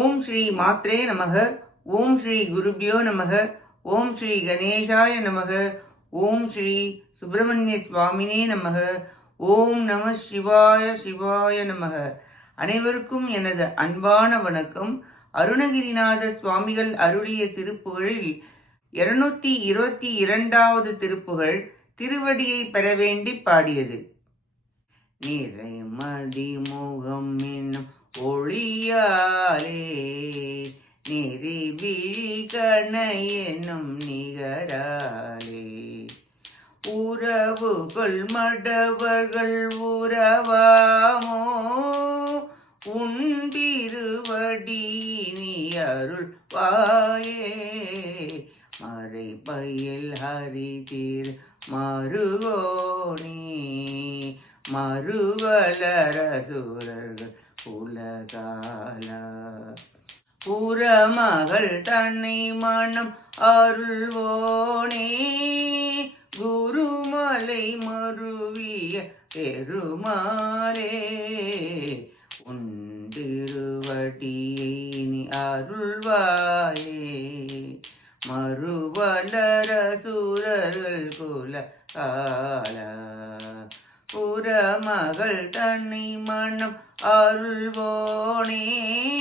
ஓம் ஸ்ரீ மாத்ரே நமக. ஓம் ஸ்ரீ குருபியோ நமக. ஓம் ஸ்ரீ கணேசாய நமக. ஓம் ஸ்ரீ சுப்பிரமணிய சுவாமினே நமக. ஓம் நம சிவாய சிவாய நமக. அனைவருக்கும் எனது அன்பான வணக்கம். அருணகிரிநாத சுவாமிகள் அருளிய திருப்புகழில் இருநூத்தி இருபத்தி இரண்டாவது திருப்புகழ் திருவடியை பெற வேண்டி பாடியது. நிறைமதி முகம் என்னும் ஒளியா நெறிவிழி என்னும் நிகராலே. உறவு கொள் மடவர்கள் உறவாமோ? உண்டிருவடி நீ அருள் வாயே மறை பயில் ஹரிதீர் திரு மருகோணி மறுவலரசுரர்கள் உலகாலா புறமகள் தன்னை மனம் அருள்வோனே. குருமலை மருவிய பெருமாளே உண்டிருவடியை நீ அருள்வாயே. மறுவலரசுரர்கள் குல கால புறமகள் தன்னை மனம் அருள்வோனே.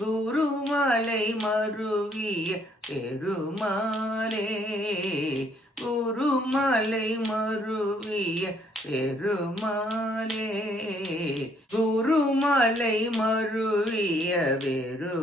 குருமலை மருவிய பெருமாளே. குருமலை மருவிய பெருமாளே. குருமலை மருவிய பெருமாளே.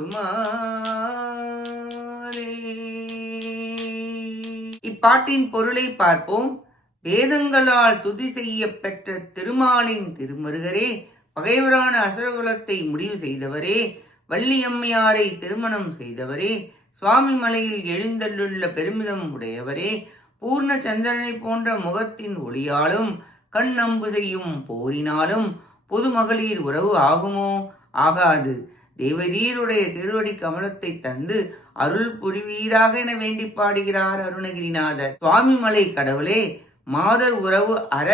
இப்பாட்டின் பொருளை பார்ப்போம். வேதங்களால் துதி செய்யப்பெற்ற திருமாலின் திருமருகரே பகைவரான அசுரகுலத்தை முடிவு செய்தவரே வள்ளியம்மையாரை திருமணம் செய்தவரே சுவாமி மலையில் எழுந்தள்ளுள்ள பெருமிதம் உடையவரே பூர்ண சந்திரனை போன்ற முகத்தின் ஒளியாலும் கண் அம்பு செய்யும் போரினாலும் பொது மகளிர் உறவு ஆகுமோ? ஆகாது. தேவதீருடைய திருவடி கமலத்தை தந்து அருள் புரிவீராக என வேண்டி பாடுகிறார் அருணகிரிநாதர். சுவாமி மலை கடவுளே மாதர் உறவு அற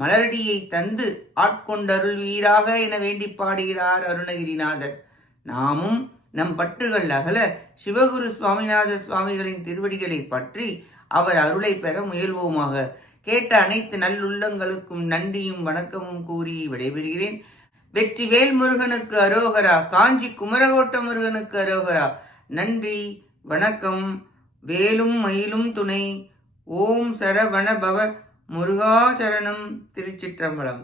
மலரடியை தந்து ஆட்கொண்டருள்வீராக என வேண்டி பாடுகிறார் அருணகிரிநாதர். நாமும் நம் பற்றுகள் அகல சிவகுரு சுவாமிநாத சுவாமிகளின் திருவடிகளை பற்றி அவர் அருளை பெற முயல்வோமாக. கேட்ட அனைத்து நல்லுள்ளங்களுக்கும் நன்றியும் வணக்கமும் கூறி விடைபெறுகிறேன். வெற்றி வேல் முருகனுக்கு அரோகரா காஞ்சி குமரகோட்ட முருகனுக்கு அரோகரா. நன்றி வணக்கம் வேலும் மயிலும் துணை. ஓம் சரவண பவ முருகாச்சரணம் திருச்சிற்றம்பலம்.